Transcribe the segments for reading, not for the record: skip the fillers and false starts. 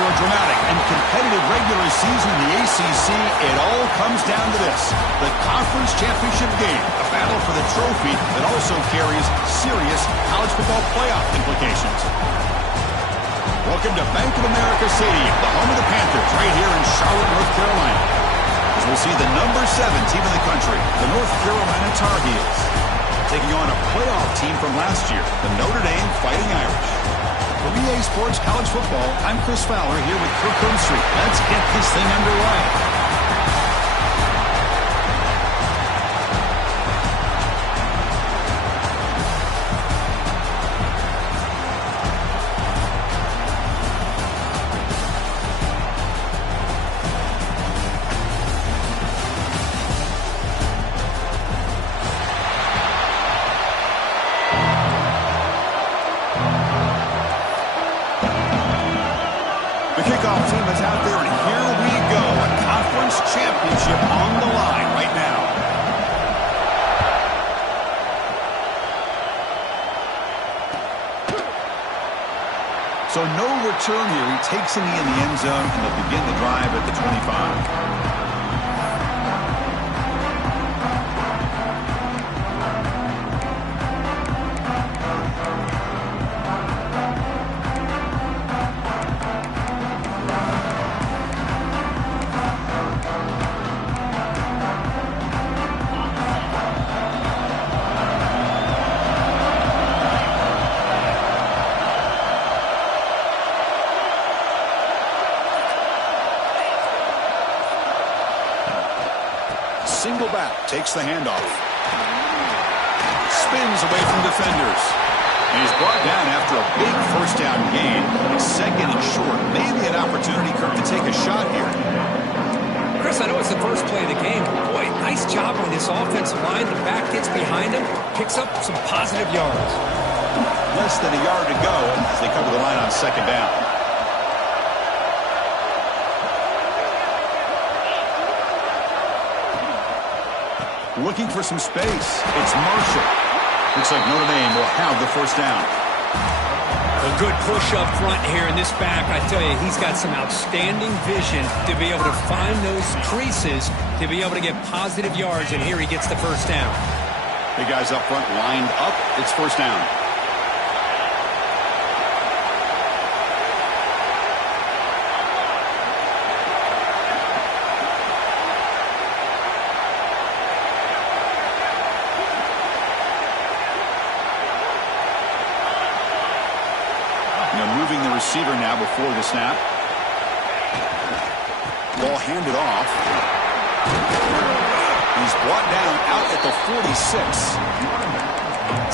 After a dramatic and competitive regular season in the ACC, it all comes down to this: the conference championship game, a battle for the trophy that also carries serious college football playoff implications. Welcome to Bank of America Stadium, the home of the Panthers, right here in Charlotte, North Carolina. As we'll see the number 7 team in the country, the North Carolina Tar Heels, taking on a playoff team from last year, the Notre Dame Fighting Irish. For EA Sports College Football, I'm Chris Fowler here with Kirk Street. Let's get this thing underway. The kickoff team is out there, and here we go. A conference championship on the line right now. So no return here. He takes it in the end zone, and they'll begin the drive at the 25. Single back, takes the handoff. Spins away from defenders. And he's brought down after a big first down gain. It's second and short. Maybe an opportunity, Kirk, to take a shot here. Chris, I know it's the first play of the game, but boy, nice job on this offensive line. The back gets behind him, picks up some positive yards. Less than a yard to go as they come to the line on second down. Looking for some space. It's Marshall. Looks like Notre Dame will have the first down. A good push up front here in this back. I tell you, he's got some outstanding vision to be able to find those creases, to be able to get positive yards, and here he gets the first down. The guys up front lined up. It's first down. Moving the receiver now before the snap. Ball handed off. He's brought down out at the 46.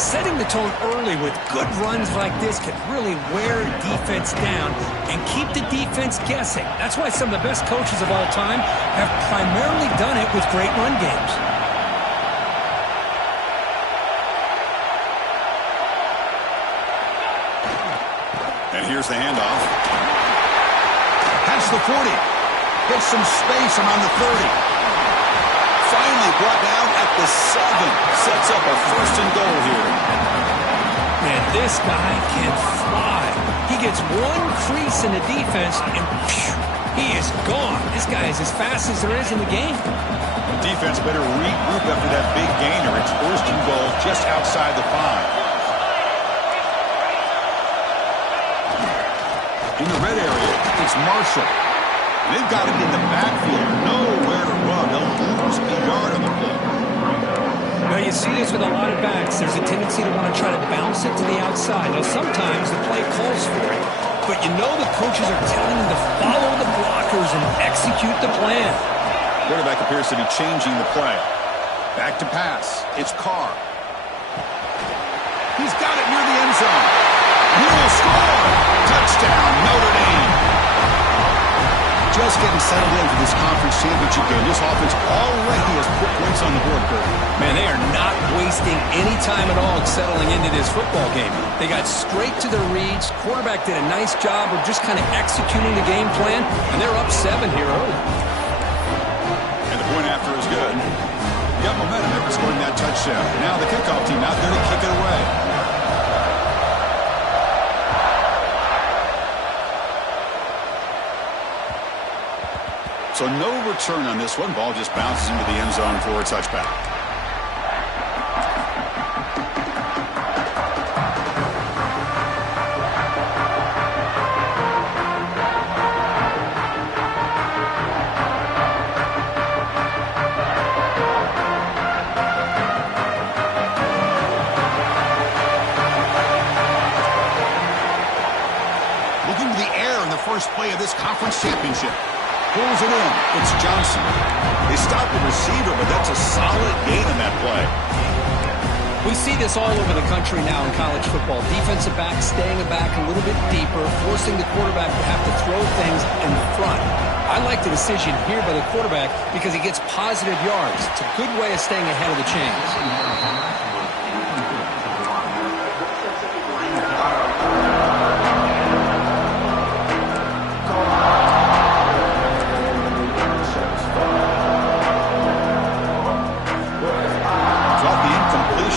Setting the tone early with good runs like this can really wear defense down and keep the defense guessing. That's why some of the best coaches of all time have primarily done it with great run games. And here's the handoff. Past the 40. Gets some space around the 30. Finally brought down at the 7. Sets up a first and goal here. Man, this guy can fly. He gets one crease in the defense, and phew, he is gone. This guy is as fast as there is in the game. The defense better regroup after that big gainer. It's first and goal just outside the 5. In the red area, it's Marshall. They've got him in the backfield. Nowhere to run. They'll lose a yard on the play. Now, you see this with a lot of backs. There's a tendency to want to try to bounce it to the outside. Now, sometimes the play calls for it, but you know the coaches are telling them to follow the blockers and execute the plan. Quarterback appears to be changing the play. Back to pass. It's Carr. He's got it near the end zone. He will score. Touchdown, Notre Dame. Just getting settled in for this conference championship game. This offense already has put points on the board, Kirk. Man, they are not wasting any time at all settling into this football game. They got straight to their reads. Quarterback did a nice job of just kind of executing the game plan, and they're up 7 here early. And the point after is good. Got momentum after scoring that touchdown. Now the kickoff team out there to kick it away. So no return on this one. Ball just bounces into the end zone for a touchback. Looking to the air in the first play of this conference championship. Pulls it in. It's Johnson. They stop the receiver, but that's a solid gain in that play. We see this all over the country now in college football. Defensive backs staying back a little bit deeper, forcing the quarterback to have to throw things in front. I like the decision here by the quarterback because he gets positive yards. It's a good way of staying ahead of the chains.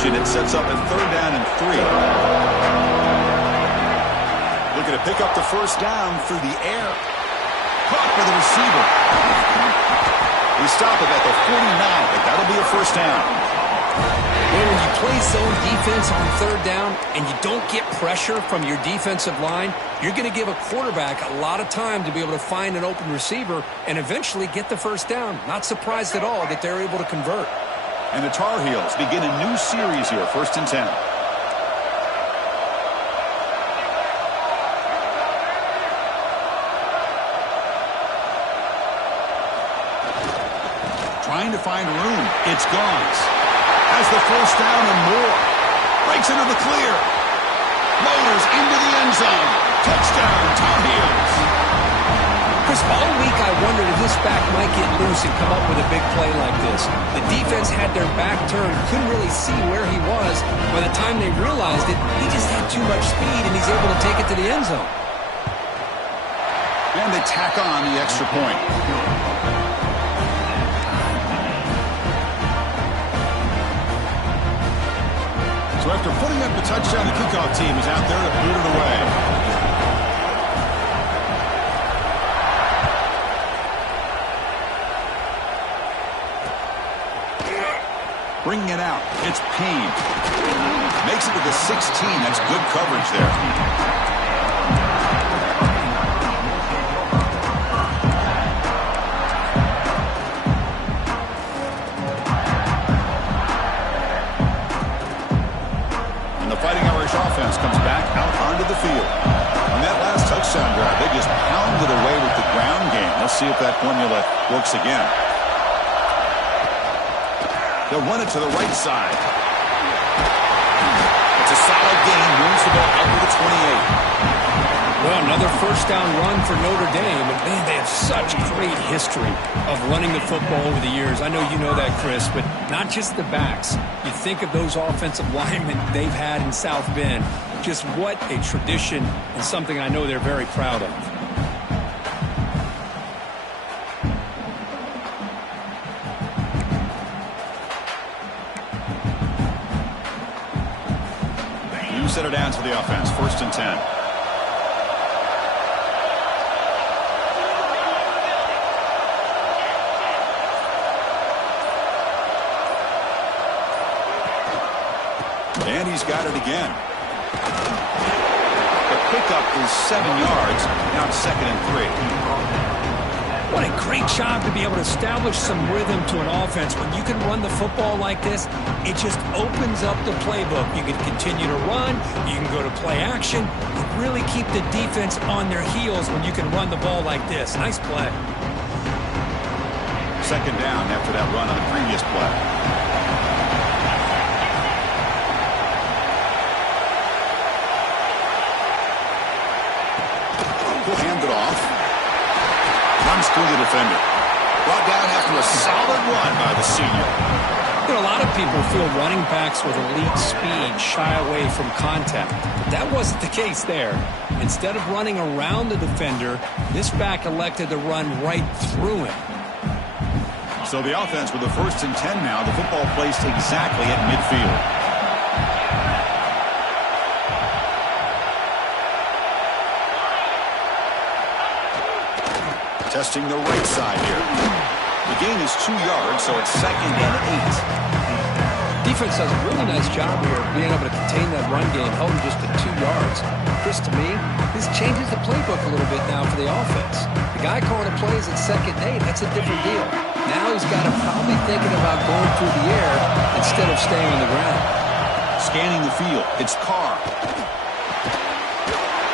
It sets up a 3rd down and 3. Looking to pick up the first down through the air. Caught by the receiver. We stop it at the 49, but that'll be a first down. When you play zone defense on 3rd down and you don't get pressure from your defensive line, you're going to give a quarterback a lot of time to be able to find an open receiver and eventually get the first down. Not surprised at all that they're able to convert. And the Tar Heels begin a new series here, 1st and 10. Trying to find room. It's Gons. Has the first down and more. Breaks into the clear. Motors into the end zone. Touchdown, Tar Heels. Chris, all week I wondered if this back might get loose and come up with a big play like this. The defense had their back turned, couldn't really see where he was. By the time they realized it, he just had too much speed, and he's able to take it to the end zone. And they tack on the extra point. So after putting up the touchdown, the kickoff team is out there to boot it away. Bringing it out. It's Payne. Makes it to the 16. That's good coverage there. And the Fighting Irish offense comes back out onto the field. On that last touchdown drive, they just pounded away with the ground game. Let's see if that formula works again. They'll run it to the right side. It's a solid gain. Moves the ball out to the 28. Well, another first down run for Notre Dame. And, man, they have such great history of running the football over the years. I know you know that, Chris, but not just the backs. You think of those offensive linemen they've had in South Bend. Just what a tradition and something I know they're very proud of. Set it down to the offense. 1st and 10. And he's got it again. The pickup is 7 yards. Now it's 2nd and 3. What a great job to be able to establish some rhythm to an offense. When you can run the football like this, it just opens up the playbook. You can continue to run. You can go to play action. You really keep the defense on their heels when you can run the ball like this. Nice play. 2nd down after that run on the previous play. He'll hand it off. Runs through the defender. Brought down after a solid run by the senior. You know, a lot of people feel running backs with elite speed shy away from contact. But that wasn't the case there. Instead of running around the defender, this back elected to run right through him. So the offense with the 1st and 10 now. The football placed exactly at midfield. Testing the right side here. The gain is 2 yards, so it's 2nd and 8. Defense does a really nice job here of being able to contain that run game, held him just to 2 yards. Chris, to me, this changes the playbook a little bit now for the offense. The guy calling the plays at 2nd and 8, that's a different deal. Now he's got to probably thinking about going through the air instead of staying on the ground. Scanning the field, it's Carr.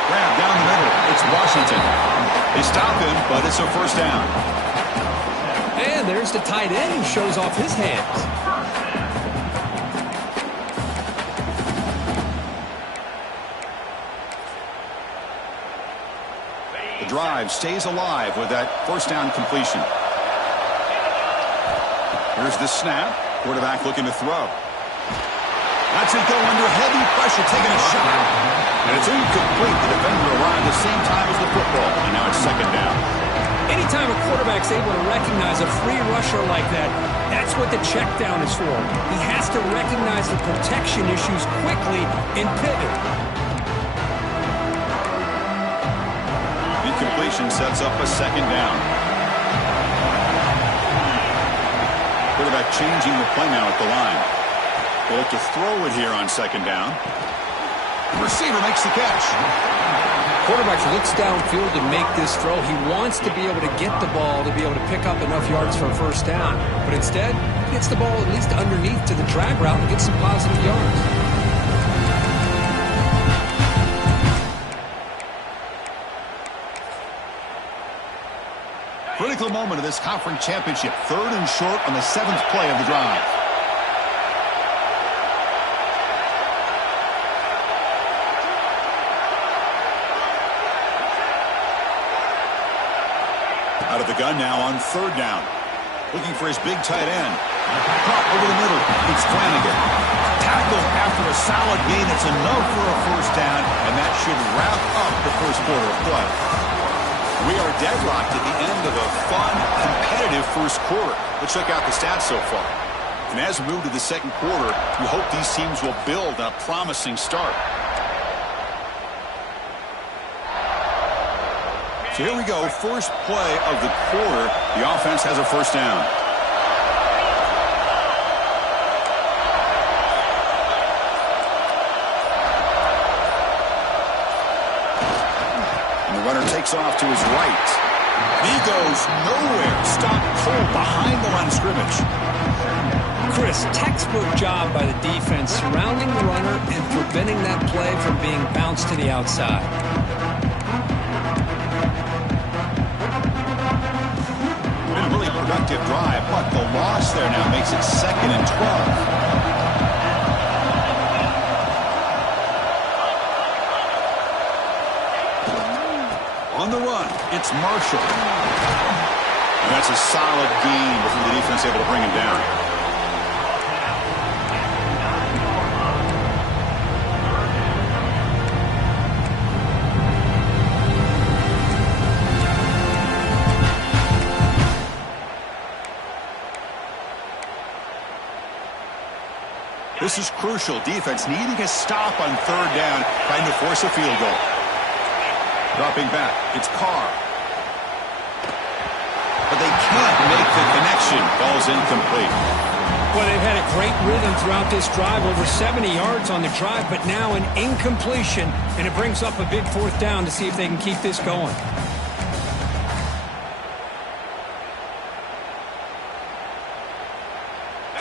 Grab down the middle, it's Washington. They stop him, but it's a first down. And there's the tight end who shows off his hands. The drive stays alive with that first down completion. Here's the snap. Quarterback looking to throw. That's it, go under heavy pressure, taking a shot. And it's incomplete. The defender arrived at the same time as the football. And now it's 2nd down. Anytime a quarterback's able to recognize a free rusher like that, that's what the check down is for. He has to recognize the protection issues quickly and pivot. Incompletion sets up a 2nd down. Quarterback changing the play now at the line. They look to throw it here on 2nd down. The receiver makes the catch. Quarterback looks downfield to make this throw. He wants to be able to get the ball to be able to pick up enough yards for a first down. But instead, he gets the ball at least underneath to the drag route and gets some positive yards. Critical moment of this conference championship. 3rd and short on the 7th play of the drive. Out of the gun now on 3rd down. Looking for his big tight end. Caught over the middle. It's Flanagan. Tackle after a solid gain. It's enough for a first down, and that should wrap up the first quarter of play. We are deadlocked at the end of a fun, competitive first quarter. Let's check out the stats so far. And as we move to the 2nd quarter, we hope these teams will build on a promising start. So here we go, first play of the quarter. The offense has a first down. And the runner takes off to his right. He goes nowhere. Stopped cold behind the line of scrimmage. Chris, textbook job by the defense surrounding the runner and preventing that play from being bounced to the outside. Productive drive, but the loss there now makes it 2nd and 12. On the run, it's Marshall. And that's a solid gain before the defense able to bring him down. This is crucial. Defense needing a stop on 3rd down, trying to force a field goal. Dropping back, it's Carr. But they can't make the connection. Ball's incomplete. Well, they've had a great rhythm throughout this drive, over 70 yards on the drive, but now an incompletion, and it brings up a big 4th down to see if they can keep this going.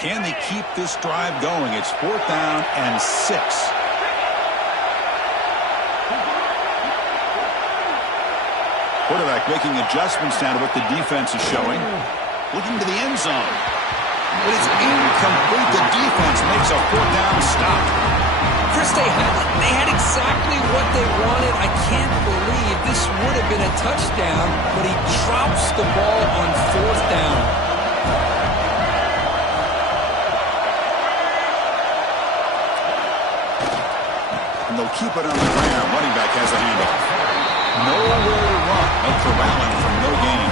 Can they keep this drive going? It's 4th down and 6. Quarterback making adjustments now to what the defense is showing. Looking to the end zone. But it's incomplete. The defense makes a 4th down stop. Chris, they had exactly what they wanted. I can't believe this would have been a touchdown, but he drops the ball on 4th down. And they'll keep it on the ground. Running back has a handoff. Nowhere to run. No corralling from no gain.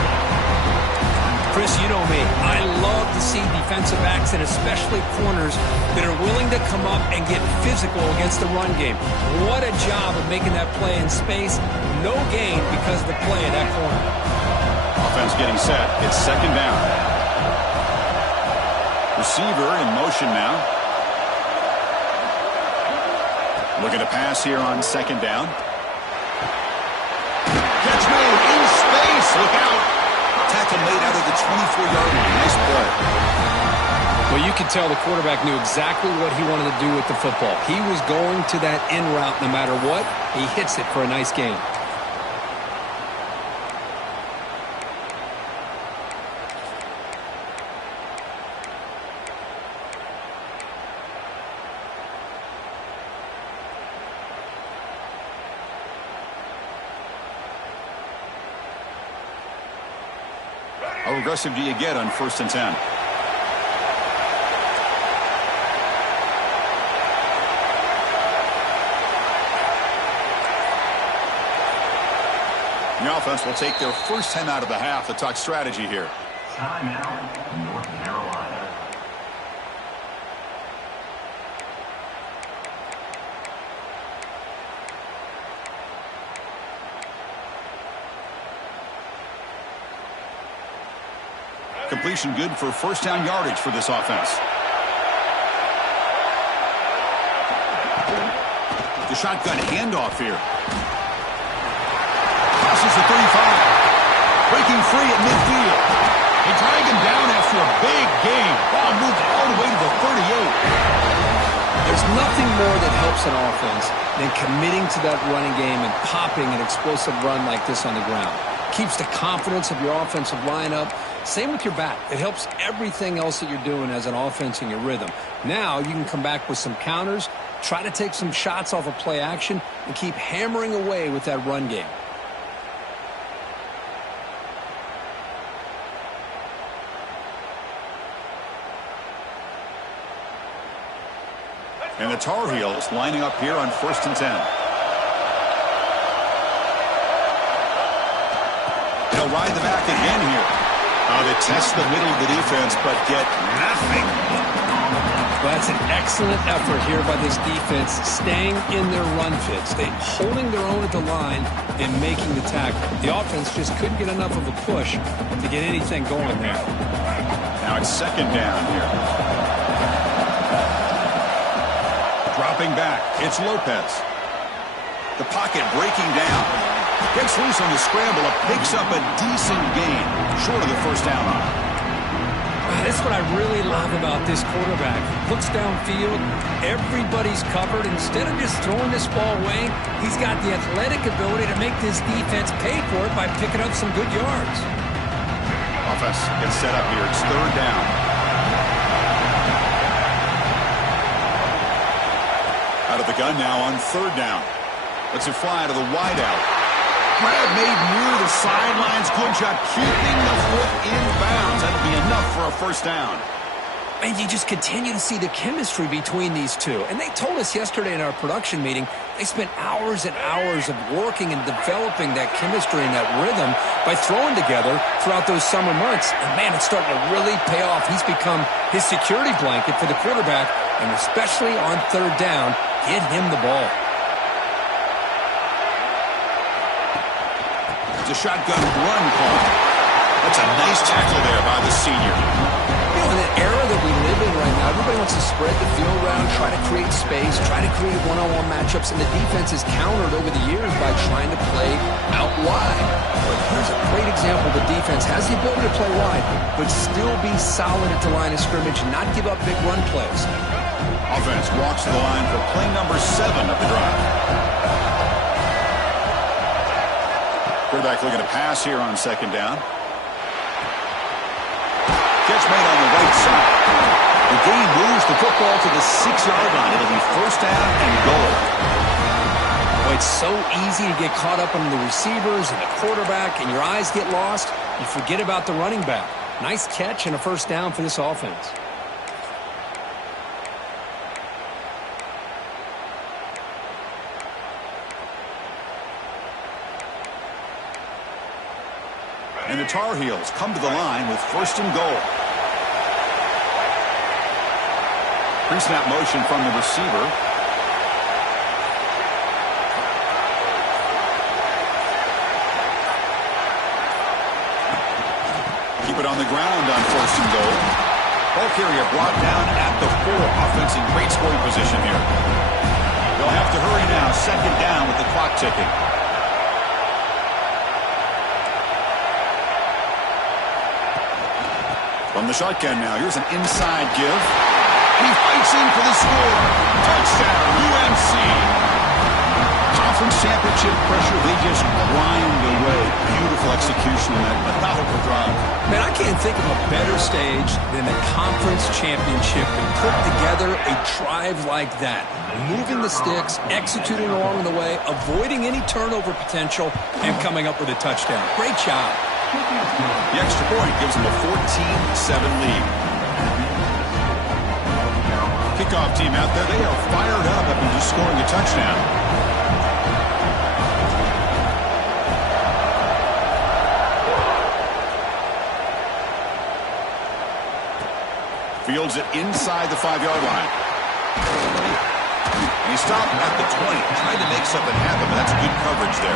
Chris, you know me. I love to see defensive backs and especially corners that are willing to come up and get physical against the run game. What a job of making that play in space. No gain because of the play of that corner. Offense getting set. It's second down. Receiver in motion now. Looking to pass here on second down. Catch made in space. Look out. Tackle made out of the 24-yard line. Nice play. Well, you could tell the quarterback knew exactly what he wanted to do with the football. He was going to that in route no matter what. He hits it for a nice gain. How aggressive do you get on 1st and 10? The offense will take their first 10 out of the half to talk strategy here. Timeout, North Carolina. Completion good for first down yardage for this offense. The shotgun handoff here. Passes the 35. Breaking free at midfield. They drag him down after a big gain. Ball moved all the way to the 38. There's nothing more that helps an offense than committing to that running game and popping an explosive run like this on the ground. Keeps the confidence of your offensive lineup. Same with your back. It helps everything else that you're doing as an offense in your rhythm. Now you can come back with some counters, try to take some shots off of play action, and keep hammering away with that run game. And the Tar Heels lining up here on 1st and 10. They'll ride the back again here. They test the middle of the defense, but get nothing. Well, that's an excellent effort here by this defense, staying in their run fits. They holding their own at the line and making the tackle. The offense just couldn't get enough of a push to get anything going there. Now it's second down here. Dropping back, it's Lopez. The pocket breaking down. Gets loose on the scramble, picks up a decent gain, short of the first down on. That's what I really love about this quarterback. Looks downfield, everybody's covered. Instead of just throwing this ball away, he's got the athletic ability to make this defense pay for it by picking up some good yards. Offense gets set up here. It's third down. Out of the gun now on third down. Lets it fly to the wideout. Grab made near the sidelines. Good job keeping the foot in bounds. That'll be enough for a first down. And you just continue to see the chemistry between these two. And they told us yesterday in our production meeting, they spent hours and hours of working and developing that chemistry and that rhythm by throwing together throughout those summer months. And, man, it's starting to really pay off. He's become his security blanket for the quarterback, and especially on third down, get him the ball. It's a shotgun run call. That's a nice tackle there by the senior. You know, in the era that we live in right now, everybody wants to spread the field around, try to create space, try to create one-on-one matchups, and the defense is countered over the years by trying to play out wide. But here's a great example. The defense has the ability to play wide, but still be solid at the line of scrimmage and not give up big run plays. Offense walks to the line for play number 7 of the drive. Quarterback looking to pass here on second down. Catch made on the right side. The game moves the football to the 6-yard line. It'll be first down and goal. Well, it's so easy to get caught up on the receivers and the quarterback, and your eyes get lost. You forget about the running back. Nice catch and a first down for this offense. And the Tar Heels come to the line with first and goal. Pre-snap motion from the receiver. on the ground on 1st and goal. Ball carrier brought down at the 4. Offense in great scoring position here. They'll have to hurry now. 2nd down with the clock ticking. From the shotgun now, here's an inside give. And he fights in for the score. Touchdown, UNC. Conference championship pressure, they just grind away. Beautiful execution in that methodical drive. Man, I can't think of a better stage than the conference championship to put together a drive like that. Moving the sticks, executing along the way, avoiding any turnover potential, and coming up with a touchdown. Great job. The extra point gives them a 14-7 lead. Kickoff team out there, they are fired up after just scoring a touchdown. Fields it inside the 5-yard line. And he stopped at the 20, trying to make something happen, but that's good coverage there.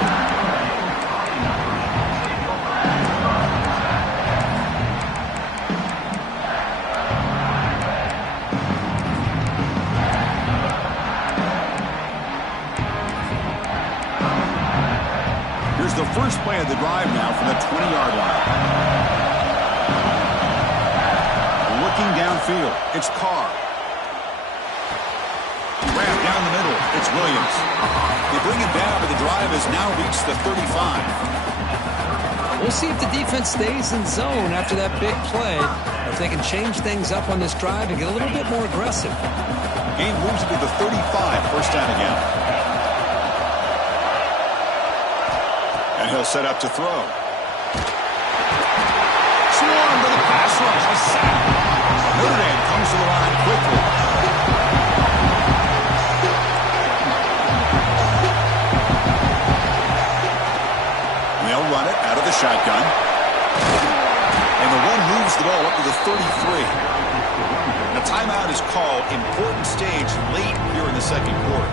Here's the first play of the drive now from the 20-yard line. Looking downfield, it's Carr. Wrapped down the middle, it's Williams. They bring him down, but the drive has now reached the 35. We'll see if the defense stays in zone after that big play, or if they can change things up on this drive and get a little bit more aggressive. Game moves it to the 35, 1st down again. And he'll set up to throw. Swarmed to the pass rush, a sack. Notre Dame comes to the line quickly. And they'll run it out of the shotgun. And the run moves the ball up to the 33. And a timeout is called. Important stage late here in the 2nd quarter.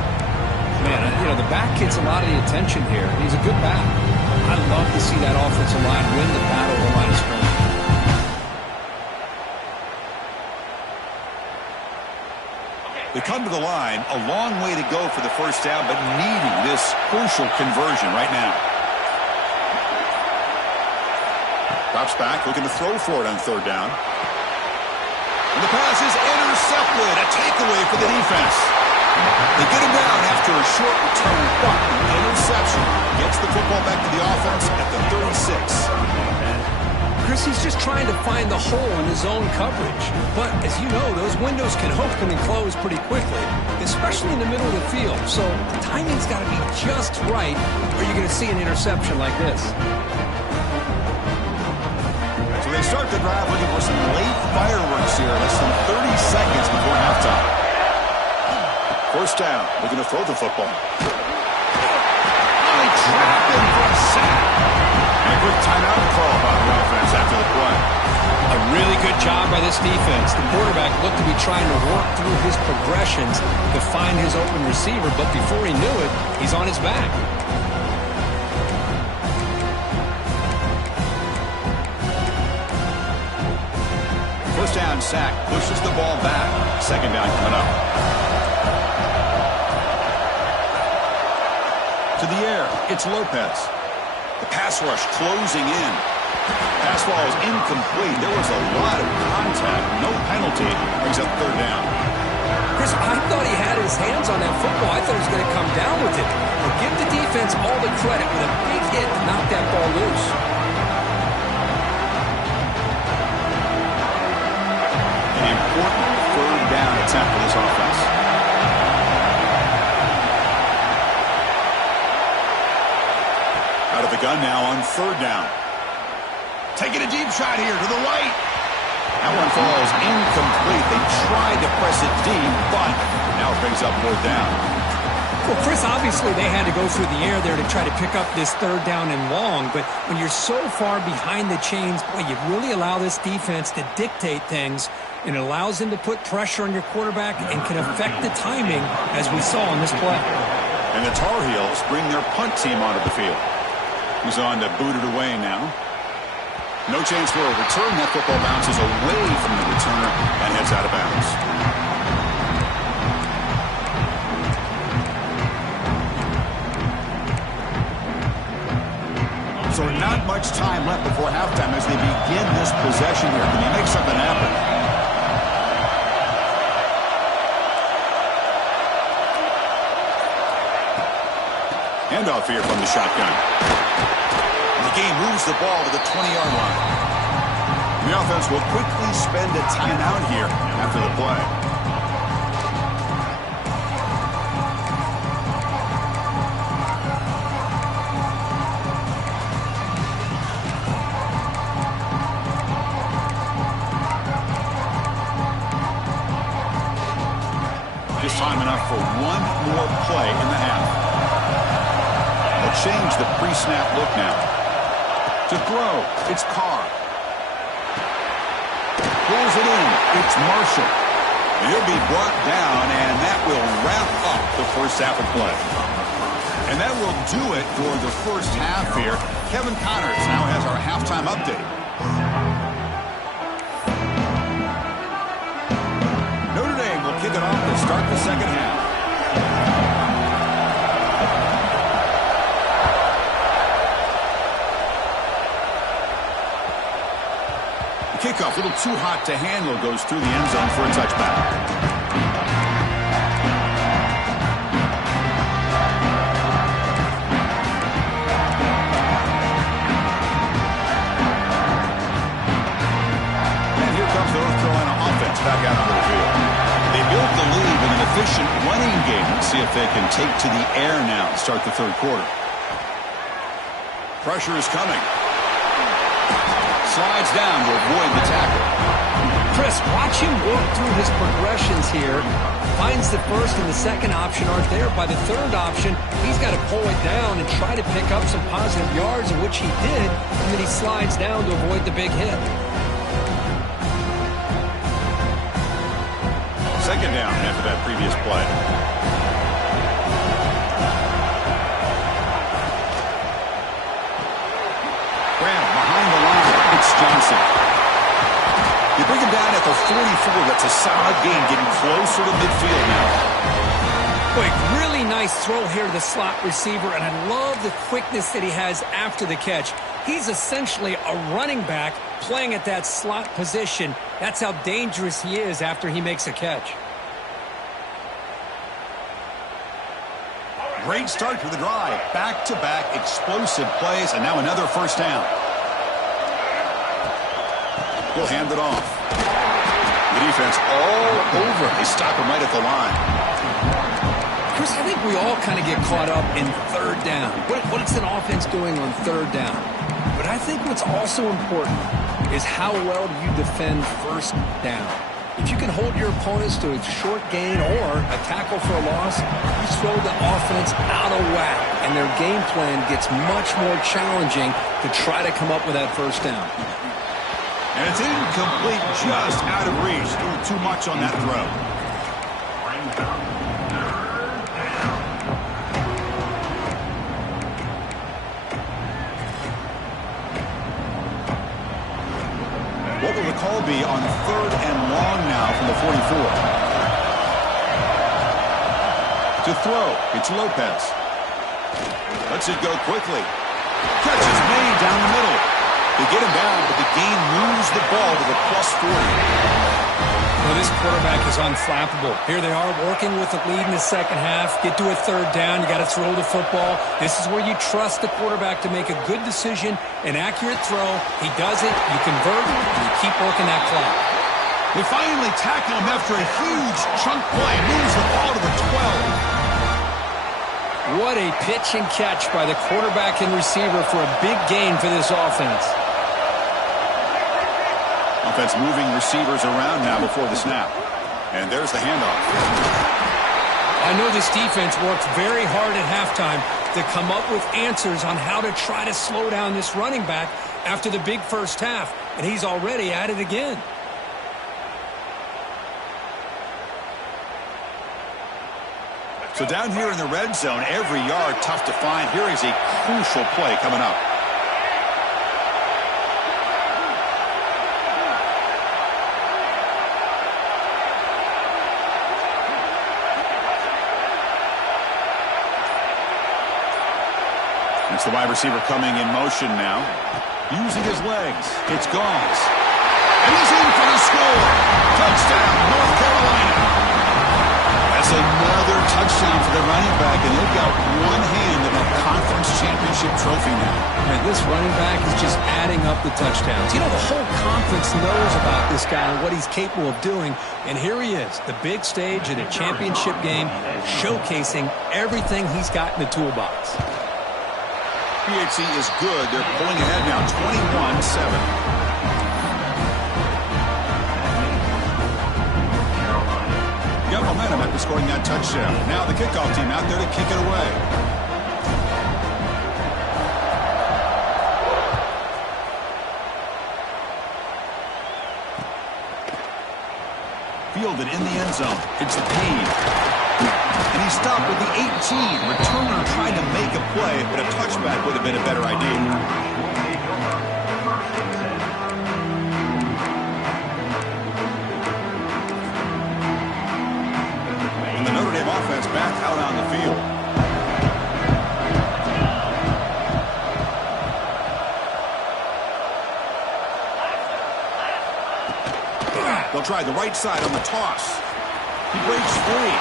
Man, you know, the back gets a lot of the attention here. He's a good back. I'd love to see that offensive line win the battle of the line of scrimmage. They come to the line, a long way to go for the 1st down, but needing this crucial conversion right now. Drops back, looking to throw for it on 3rd down. And the pass is intercepted, a takeaway for the defense. They get him down after a short return, but the interception gets the football back to the offense at the 36. Chris, he's just trying to find the hole in his own coverage. But, as you know, those windows can open and close pretty quickly, especially in the middle of the field. So the timing's got to be just right, or you're going to see an interception like this. So they start the drive looking for some late fireworks here, less than 30 seconds before halftime. 1st down, looking to throw the football. Oh, he trapped him for a sack. And a quick timeout call by the offense after the play. A really good job by this defense. The quarterback looked to be trying to work through his progressions to find his open receiver, but before he knew it, he's on his back. First down sack pushes the ball back. 2nd down coming up. To the air, it's Lopez. The pass rush closing in. Pass ball is incomplete. There was a lot of contact. No penalty. Brings up 3rd down. Chris, I thought he had his hands on that football. I thought he was going to come down with it. But give the defense all the credit with a big hit to knock that ball loose. An important 3rd down attempt for this offense. Out of the gun now on 3rd down. Taking a deep shot here to the right. That one falls incomplete. They tried to press it deep, but now it brings up 4th down. Well, Chris, obviously they had to go through the air there to try to pick up this 3rd down and long, but when you're so far behind the chains, boy, you really allow this defense to dictate things, and it allows them to put pressure on your quarterback and can affect the timing, as we saw on this play. And the Tar Heels bring their punt team onto the field. He's on to boot it away now. No chance for a return. That football bounces away from the returner and heads out of bounds. So not much time left before halftime as they begin this possession here. Can they make something happen? Handoff here from the shotgun. And the game moves the ball to the 20-yard line. The offense will quickly spend a timeout here after the play. Just time enough for one more play in the half. They'll change the pre-snap look now. To throw, it's Carr. Pulls it in, it's Marshall. And he'll be brought down, and that will wrap up the first half of play. And that will do it for the first half here. Kevin Connors now has our halftime update. Notre Dame will kick it off to start the second half. The kickoff, a little too hot to handle, goes through the end zone for a touchback. Back out onto the field. They built the lead with an efficient running game. Let's see if they can take to the air now and start the third quarter. Pressure is coming. Slides down to avoid the tackle. Chris, watch him work through his progressions here. Finds the first and the second option aren't there. By the third option, he's got to pull it down and try to pick up some positive yards, in which he did, and then he slides down to avoid the big hit. Second down after that previous play. Graham behind the line. It's Johnson. You bring him down at the 44. That's a solid gain, getting closer to midfield now. Quick, really nice throw here to the slot receiver, and I love the quickness that he has after the catch. He's essentially a running back playing at that slot position. That's how dangerous he is after he makes a catch. Great start to the drive. Back-to-back explosive plays, and now another first down. He'll hand it off. The defense all over. They stop him right at the line. Chris, I think we all kind of get caught up in third down. What is an offense doing on third down? But I think what's also important is how well do you defend first down. If you can hold your opponents to a short gain or a tackle for a loss, you throw the offense out of whack, and their game plan gets much more challenging to try to come up with that first down. And it's incomplete, just out of reach. Doing too much on that throw. What will the call be on third and long now from the 44? To throw, it's Lopez. Lets it go quickly. Catch is made down the middle. They get him down, but the gain moves the ball to the +40. Well, this quarterback is unflappable. Here they are working with the lead in the second half. Get to a third down. You got to throw the football. This is where you trust the quarterback to make a good decision, an accurate throw. He does it. You convert, and you keep working that clock. They finally tackle him after a huge chunk play. Moves the ball to the 12. What a pitch and catch by the quarterback and receiver for a big gain for this offense. Offense moving receivers around now before the snap. And there's the handoff. I know this defense worked very hard at halftime to come up with answers on how to try to slow down this running back after the big first half. And he's already at it again. So down here in the red zone, every yard tough to find. Here is a crucial play coming up. It's the wide receiver coming in motion now. Using his legs. It's Goss. And he's in for the score. Touchdown, North Carolina. That's another touchdown for the running back, and they've got one hand in that conference championship trophy now. Man, this running back is just adding up the touchdowns. You know, the whole conference knows about this guy and what he's capable of doing. And here he is, the big stage of the championship game, showcasing everything he's got in the toolbox. PHC is good. They're pulling ahead now, 21-7. Got momentum after scoring that touchdown. Now the kickoff team out there to kick it away. Fielded in the end zone. It's Payne. And he stopped with the 18. Returner tried to make a play, but a touchback would have been a better idea. Offense back out on the field. They'll try the right side on the toss. He breaks free.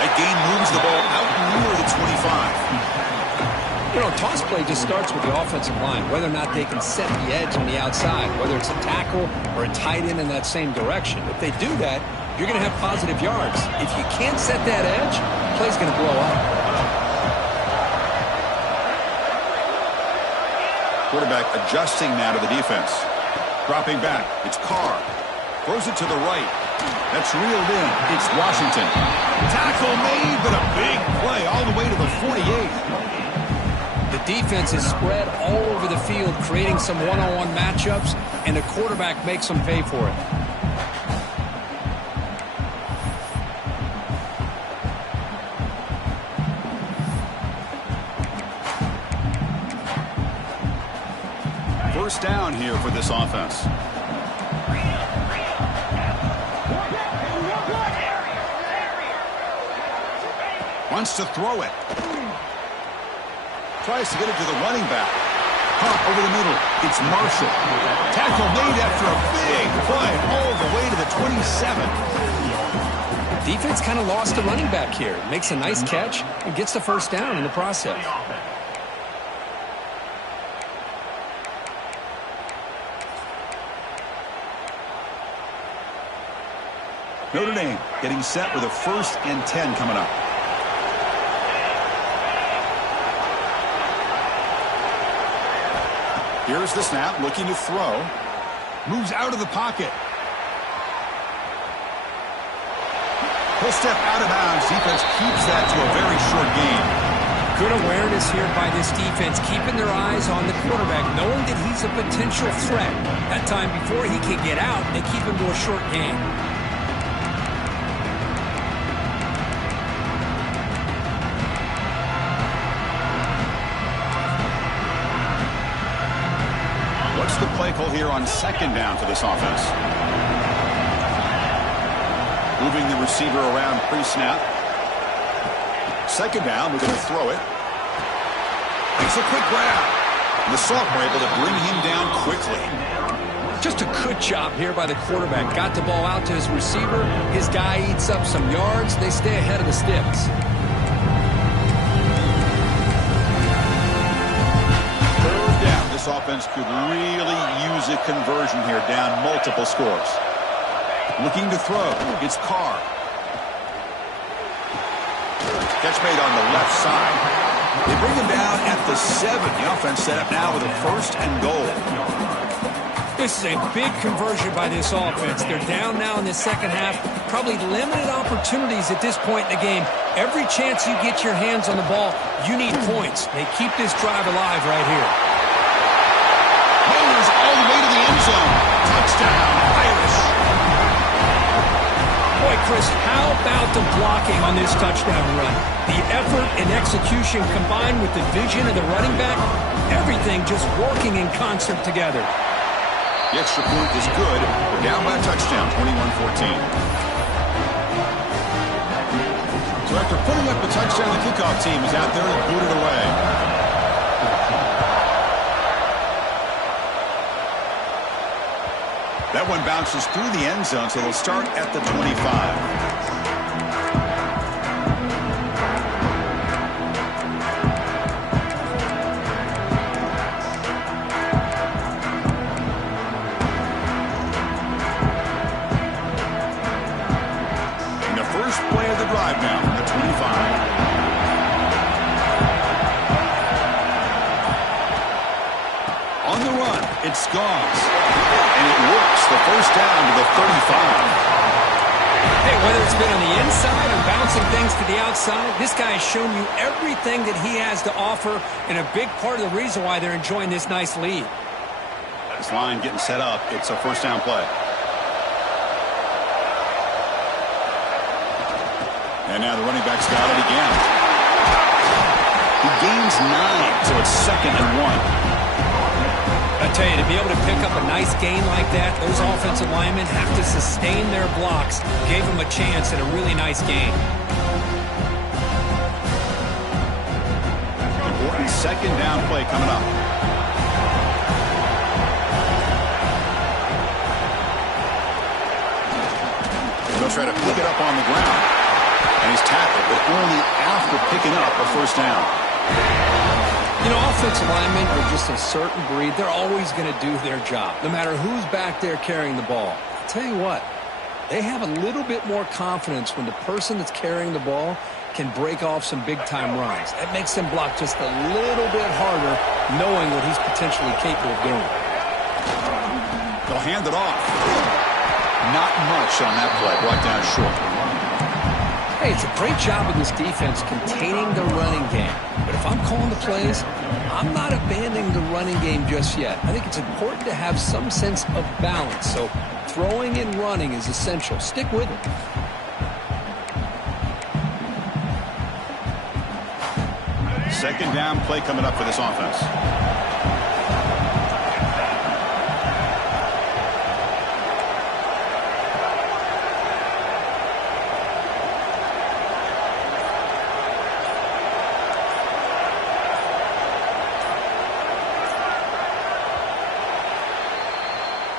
That gain moves the ball out near the 25. You know, toss play just starts with the offensive line, whether or not they can set the edge on the outside, whether it's a tackle or a tight end in that same direction. If they do that, you're going to have positive yards. If you can't set that edge, the play's going to blow up. Quarterback adjusting now to the defense. Dropping back. It's Carr. Throws it to the right. That's reeled in. It's Washington. Tackle made, but a big play all the way to the 48. The defense is spread all over the field, creating some one-on-one matchups, and the quarterback makes them pay for it. First down here for this offense. Wants to throw it. Tries to get it to the running back. Pump over the middle. It's Marshall. Tackle made after a big play all the way to the 27. Defense kind of lost the running back here. Makes a nice catch and gets the first down in the process. Notre Dame getting set with a 1st and 10 coming up. Here's the snap, looking to throw. Moves out of the pocket. He'll step out of bounds. Defense keeps that to a very short gain. Good awareness here by this defense, keeping their eyes on the quarterback, knowing that he's a potential threat. That time before he can get out, they keep him to a short gain. What's the play call here on 2nd down for this offense? Moving the receiver around pre-snap. 2nd down, we're going to throw it. Makes a quick grab. And the sophomore able to bring him down quickly. Just a good job here by the quarterback. Got the ball out to his receiver. His guy eats up some yards. They stay ahead of the sticks. This offense could really use a conversion here, down multiple scores. Looking to throw. It's Carr. Catch made on the left side. They bring him down at the 7. The offense set up now with a 1st and goal. This is a big conversion by this offense. They're down now in the second half. Probably limited opportunities at this point in the game. Every chance you get your hands on the ball, you need points. They keep this drive alive right here. Motors all the way to the end zone. Touchdown, Irish. Boy, Chris, how about the blocking on this touchdown run? The effort and execution combined with the vision of the running back, everything just working in concert together. The extra point is good. We're down by a touchdown, 21-14. So after putting up the touchdown, the kickoff team is out there and booted away. That one bounces through the end zone, so they'll start at the 25. Play of the drive now from the 25. On the run, it's Ncaa. And it works. The first down to the 35. Hey, whether it's been on the inside or bouncing things to the outside, this guy has shown you everything that he has to offer, and a big part of the reason why they're enjoying this nice lead. This line getting set up. It's a first down play. And now the running back's got it again. He gains 9, so it's 2nd and 1. I tell you, to be able to pick up a nice gain like that, those offensive linemen have to sustain their blocks. Gave them a chance at a really nice gain. Important 2nd down play coming up. They'll try to pick it up on the ground. And he's tackled, but only after picking up a first down. You know, offensive linemen are just a certain breed. They're always going to do their job, no matter who's back there carrying the ball. I'll tell you what, they have a little bit more confidence when the person that's carrying the ball can break off some big-time runs. That makes them block just a little bit harder, knowing what he's potentially capable of doing. They'll hand it off. Not much on that play, brought down short. Hey, it's a great job of this defense containing the running game. But if I'm calling the plays, I'm not abandoning the running game just yet. I think it's important to have some sense of balance. So throwing and running is essential. Stick with it. Second down play coming up for this offense.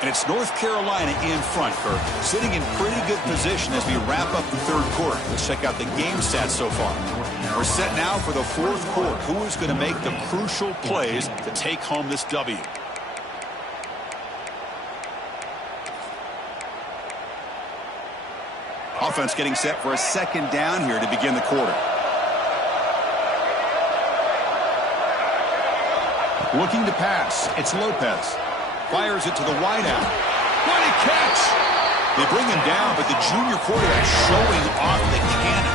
And it's North Carolina in front, Kirk, sitting in pretty good position as we wrap up the third quarter. Let's check out the game stats so far. We're set now for the fourth quarter. Who is going to make the crucial plays to take home this W? Offense getting set for a second down here to begin the quarter. Looking to pass. It's Lopez. Fires it to the wideout. What a catch! They bring him down, but the junior quarterback showing off the cannon.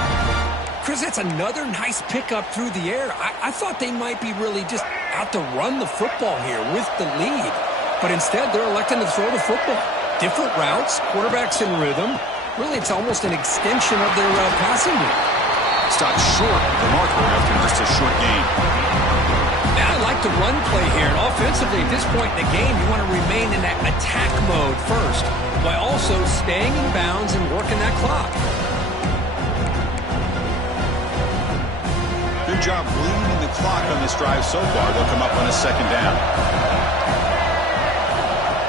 Chris, that's another nice pickup through the air. I thought they might be really just out to run the football here with the lead. But instead, they're electing to throw the football. Different routes, quarterbacks in rhythm. Really, it's almost an extension of their passing game. Stopped short of the marker after just a short gain. I like the run play here. And offensively, at this point in the game, you want to remain in that attack mode first, while also staying in bounds and working that clock. Good job bleeding the clock on this drive so far. They'll come up on a second down.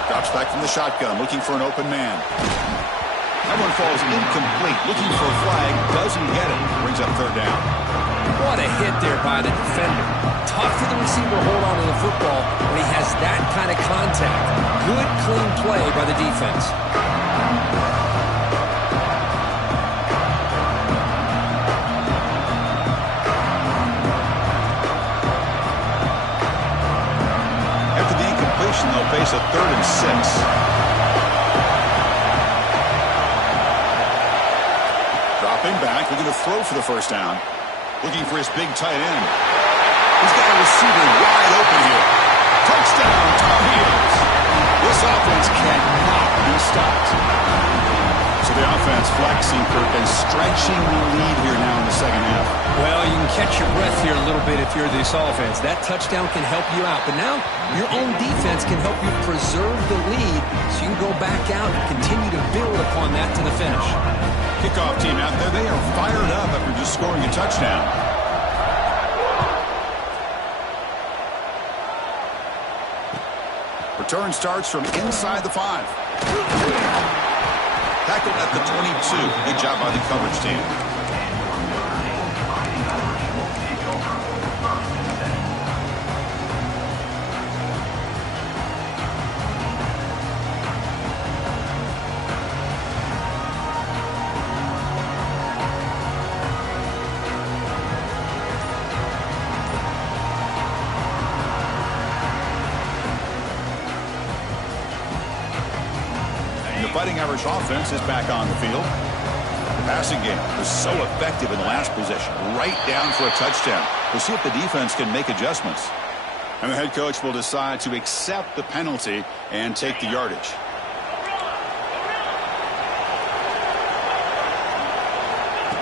Drops back from the shotgun, looking for an open man. That one falls incomplete. Looking for a flag, doesn't get it. Brings up third down. What a hit there by the defender. Tough for the receiver to hold on to the football when he has that kind of contact. Good, clean play by the defense. After the incompletion, they'll face a 3rd and 6. Dropping back, looking to throw for the first down. Looking for his big tight end. He's got a receiver wide open here. Touchdown, Tar Heels. This offense cannot be stopped. So the offense flexing, Kirk, and stretching the lead here now in the second half. Well, you can catch your breath here a little bit if you're this offense. That touchdown can help you out. But now your own defense can help you preserve the lead so you can go back out and continue to build upon that to the finish. Kickoff team out there, they are fired up after just scoring a touchdown. Return starts from inside the 5. Tackled at the 22. Good job by the coverage team. Fighting Irish offense is back on the field. The passing game was so effective in the last possession, right down for a touchdown. We'll see if the defense can make adjustments. And the head coach will decide to accept the penalty and take the yardage.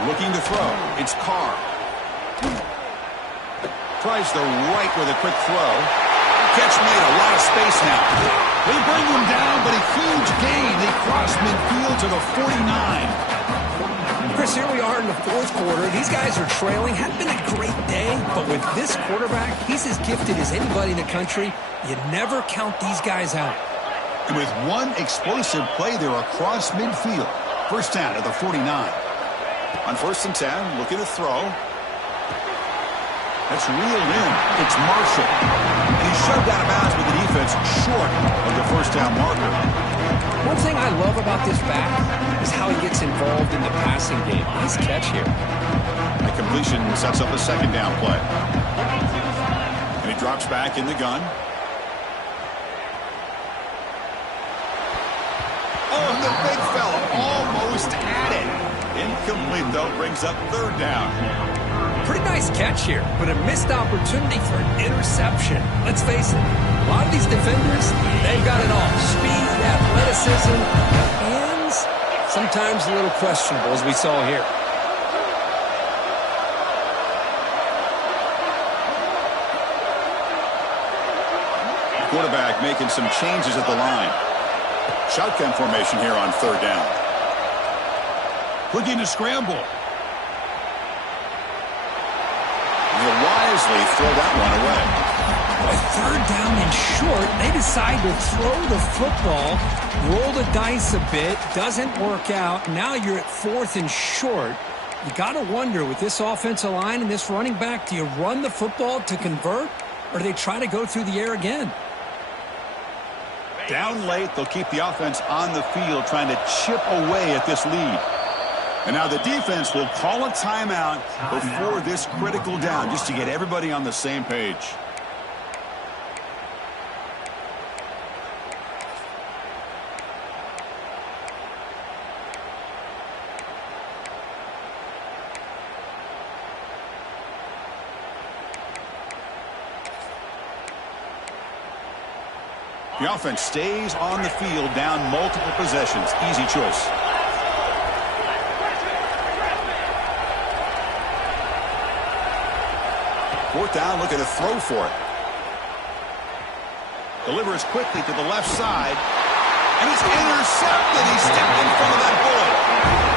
Looking to throw. It's Carr. Tries the right with a quick throw. Catch made, a lot of space now. They bring him down, but a huge gain. They cross midfield to the 49. Chris, here we are in the fourth quarter. These guys are trailing. Hadn't been a great day, but with this quarterback, he's as gifted as anybody in the country. You never count these guys out. And with one explosive play, they're across midfield. First down at the 49. On 1st and 10, looking to throw. That's reeled in. It's Marshall. And he's shoved out of bounds with the defense short of the first down marker. One thing I love about this back is how he gets involved in the passing game. Nice catch here. That completion sets up a second down play. And he drops back in the gun. Oh, the big fella almost had it. Incomplete, though, brings up third down. Pretty nice catch here, but a missed opportunity for an interception. Let's face it, a lot of these defenders, they've got it all. Speed, athleticism, hands, sometimes a little questionable, as we saw here. Quarterback making some changes at the line. Shotgun formation here on third down. Looking to scramble. He'll wisely throw that one away. With third down and short, they decide to throw the football, roll the dice a bit, doesn't work out. Now you're at 4th and short. You got to wonder, with this offensive line and this running back, do you run the football to convert, or do they try to go through the air again? Down late, they'll keep the offense on the field, trying to chip away at this lead. And now the defense will call a timeout before this critical down, just to get everybody on the same page. The offense stays on the field, down multiple possessions. Easy choice. Fourth down, looking to throw for it. Delivers quickly to the left side. And he's intercepted. He stepped in front of that bullet.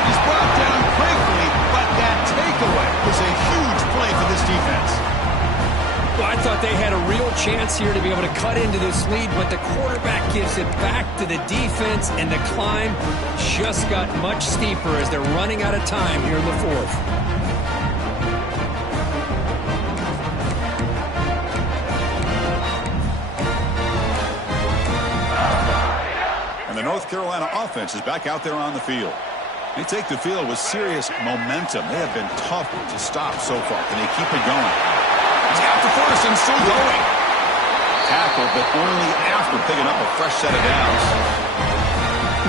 He's brought down quickly, but that takeaway is a huge play for this defense. Well, I thought they had a real chance here to be able to cut into this lead, but the quarterback gives it back to the defense, and the climb just got much steeper as they're running out of time here in the fourth. And the North Carolina offense is back out there on the field. They take the field with serious momentum. They have been tough to stop so far. Can they keep it going? He's got the first and still going. Tackle, but only after picking up a fresh set of downs.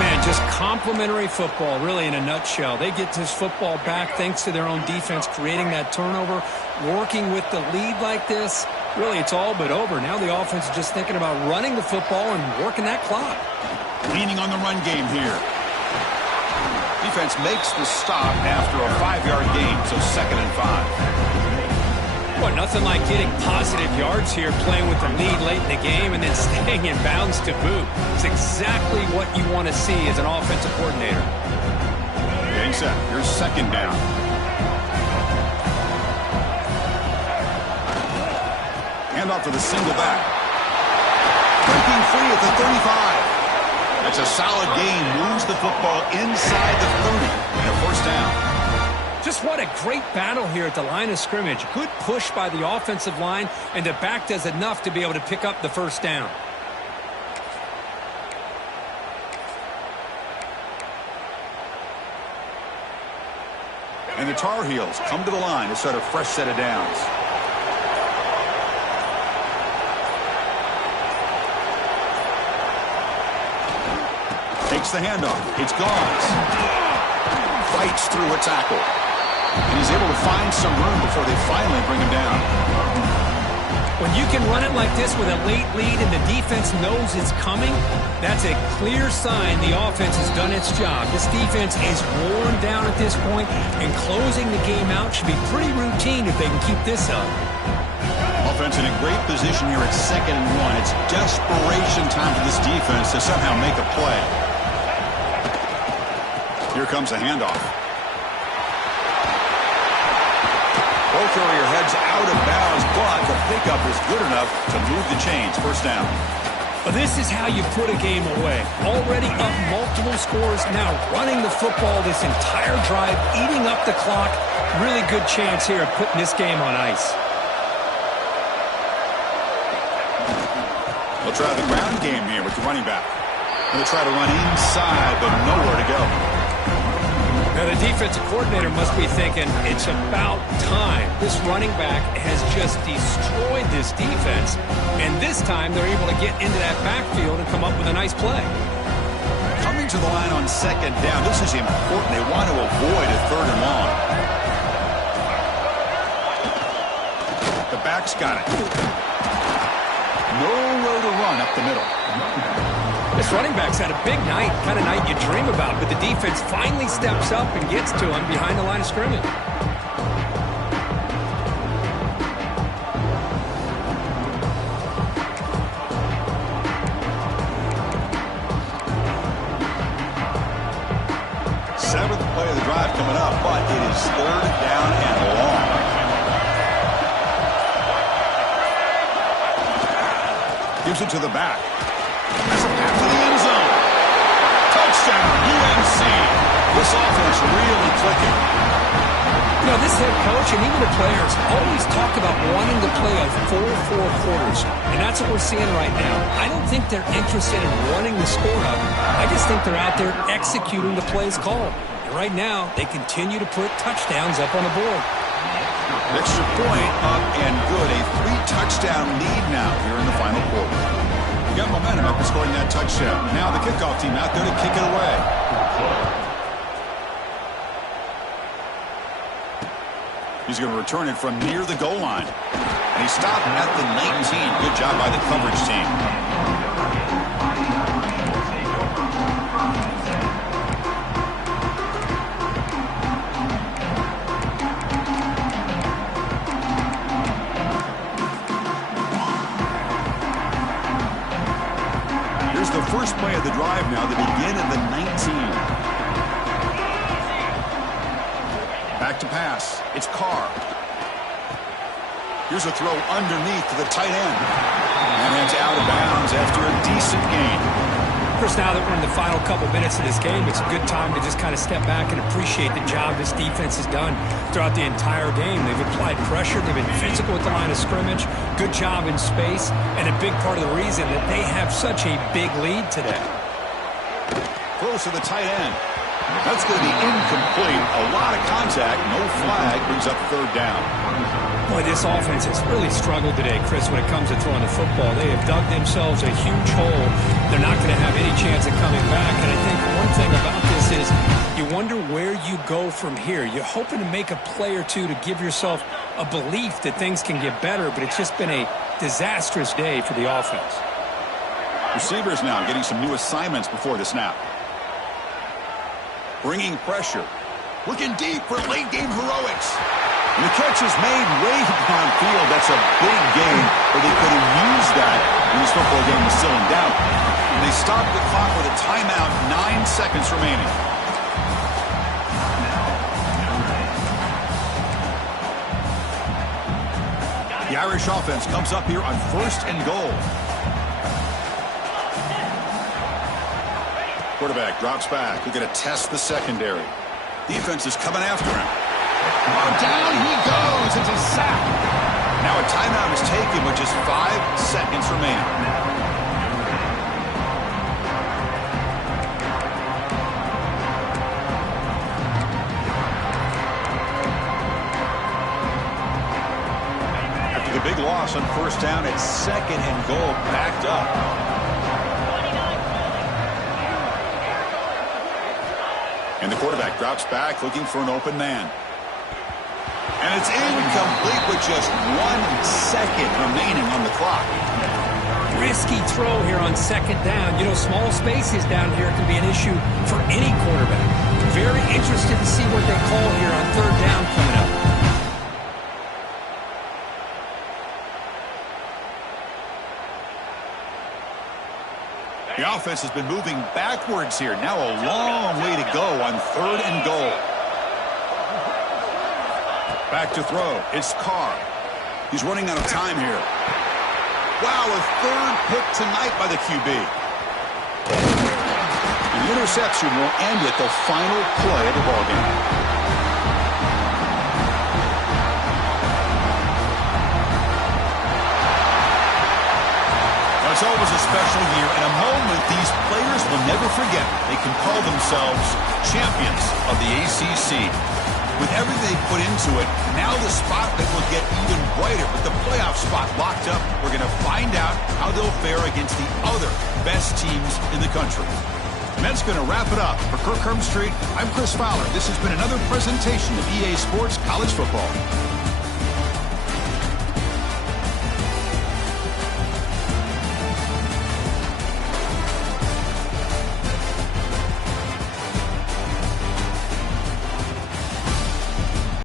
Man, just complimentary football, really, in a nutshell. They get this football back thanks to their own defense, creating that turnover, working with the lead like this. Really, it's all but over. Now the offense is just thinking about running the football and working that clock. Leaning on the run game here. Defense makes the stop after a 5-yard gain, so 2nd and 5. Well, nothing like getting positive yards here, playing with the lead late in the game and then staying in bounds to boot. It's exactly what you want to see as an offensive coordinator. Getting set. Here's 2nd down. Hand off to the single back. Breaking free at the 35. That's a solid gain. Moves the football inside the 30 and a first down. Just what a great battle here at the line of scrimmage. Good push by the offensive line, and the back does enough to be able to pick up the first down. And the Tar Heels come to the line to start a fresh set of downs. Takes the handoff. It's Gauze. Fights through a tackle. And he's able to find some room before they finally bring him down. When you can run it like this with a late lead and the defense knows it's coming, that's a clear sign the offense has done its job. This defense is worn down at this point, and closing the game out should be pretty routine if they can keep this up. Offense in a great position here at 2nd and 1. It's desperation time for this defense to somehow make a play. Here comes a handoff. Ball carrier heads out of bounds, but the pickup is good enough to move the chains. First down. Well, this is how you put a game away. Already up multiple scores, now running the football this entire drive, eating up the clock. Really good chance here of putting this game on ice. They'll try the ground game here with the running back. They'll try to run inside, but nowhere to go. Now, the defensive coordinator must be thinking, it's about time. This running back has just destroyed this defense, and this time they're able to get into that backfield and come up with a nice play. Coming to the line on 2nd down, this is important. They want to avoid a 3rd and long. The back's got it. Nowhere to run up the middle. This running back's had a big night, kind of night you dream about, but the defense finally steps up and gets to him behind the line of scrimmage. Seventh play of the drive coming up, but it is 3rd down and long. Gives it to the back. That's a pass to the end zone. Touchdown, UNC. This offense really clicking. You know, this head coach and even the players always talk about wanting to play a full 4 quarters, and that's what we're seeing right now. I don't think they're interested in running the score up. I just think they're out there executing the plays called. And right now, they continue to put touchdowns up on the board. Extra point up and good. A 3-touchdown lead now here in the final quarter. You got momentum after scoring that touchdown. Now the kickoff team out there to kick it away. He's going to return it from near the goal line. And he stopped at the 19. Good job by the coverage team. The first play of the drive now, they begin at the 19. Back to pass. It's Carr. Here's a throw underneath to the tight end. And it's out of bounds after a decent gain. Of course, now that we're in the final couple minutes of this game, it's a good time to just kind of step back and appreciate the job this defense has done throughout the entire game. They've applied pressure. They've been physical at the line of scrimmage. Good job in space, and a big part of the reason that they have such a big lead today. Close to the tight end. That's going to be incomplete. A lot of contact. No flag. Brings up 3rd down. Boy, this offense has really struggled today, Chris, when it comes to throwing the football. They have dug themselves a huge hole. They're not going to have any chance of coming back. And I think one thing about this is you wonder where you go from here. You're hoping to make a play or two to give yourself a belief that things can get better, but it's just been a disastrous day for the offense. Receivers now getting some new assignments before the snap. Bringing pressure. Looking deep for late-game heroics. And the catch is made way downfield. That's a big gain, but they could have used that when this football game was still in doubt. And they stopped the clock with a timeout, 9 seconds remaining. The Irish offense comes up here on 1st and goal. Quarterback drops back. We're going to test the secondary. Defense is coming after him. Oh, down he goes. It's a sack. Now a timeout is taken with just 5 seconds remaining. After the big loss on first down, it's 2nd and goal, backed up. And the quarterback drops back looking for an open man. And it's incomplete with just 1 second remaining on the clock. Risky throw here on 2nd down. You know, small spaces down here can be an issue for any quarterback. Very interested to see what they call here on 3rd down coming up. The offense has been moving backwards here. Now a long way to go on 3rd and goal. Back to throw. It's Carr. He's running out of time here. Wow, a 3rd pick tonight by the QB. The interception will end at the final play of the ballgame. It's always a special year and a moment these players will never forget. They can call themselves champions of the ACC. With everything they put into it, now the spotlight will get even brighter. With the playoff spot locked up, we're going to find out how they'll fare against the other best teams in the country. And that's going to wrap it up. For Kirk Street, I'm Chris Fowler. This has been another presentation of EA Sports College Football.